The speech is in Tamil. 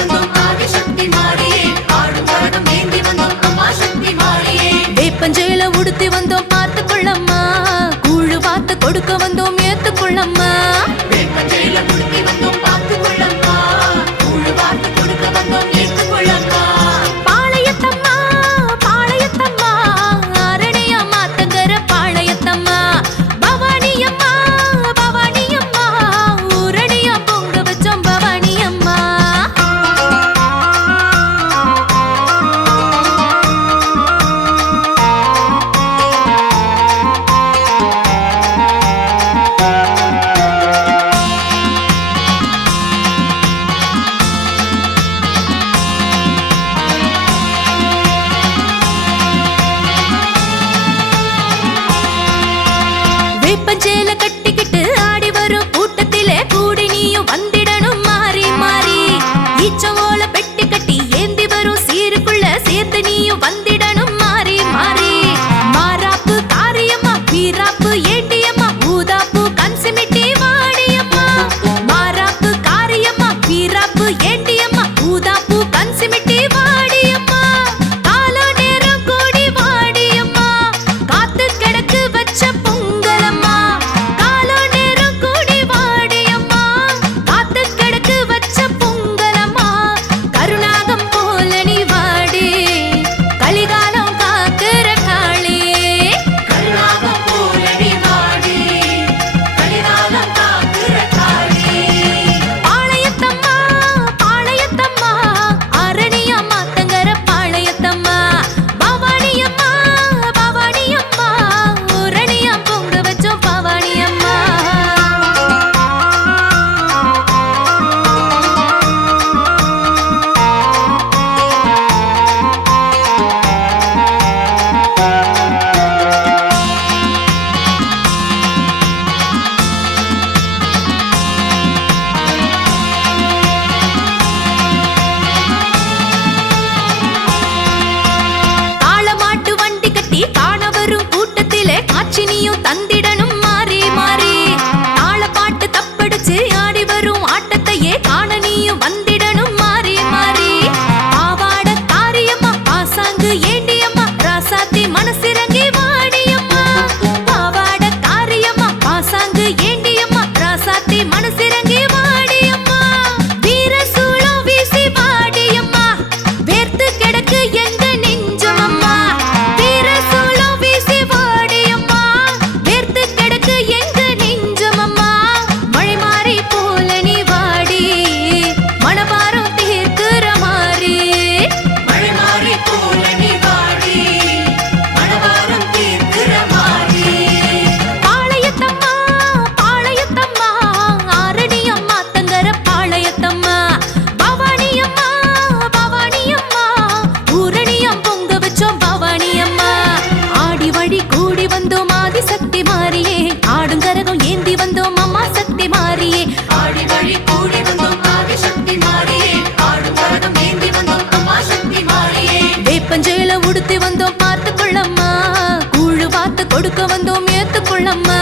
வந்தோம் ஆதிசக்தி மாறியே. ஆடும் பாடம் ஏந்தி வந்தோம் அம்மா சக்தி மாறியே. வேப்பஞ்சேல உடுத்தி வந்தோம் பார்த்து கொள்ளம்மா கூழு பார்த்து கொடுக்க வந்தோம் ஏத்து पंचेल कट தந்திடனும் மாறி மாறி. தாள பாட்டு தப்படிச்சு ஆடி வரும் ஆட்டத்தையே காண நீயும் வந்திடனும் மாறி மாறி. பாவாட காரியமா பாசாங்கு ஏ nada más.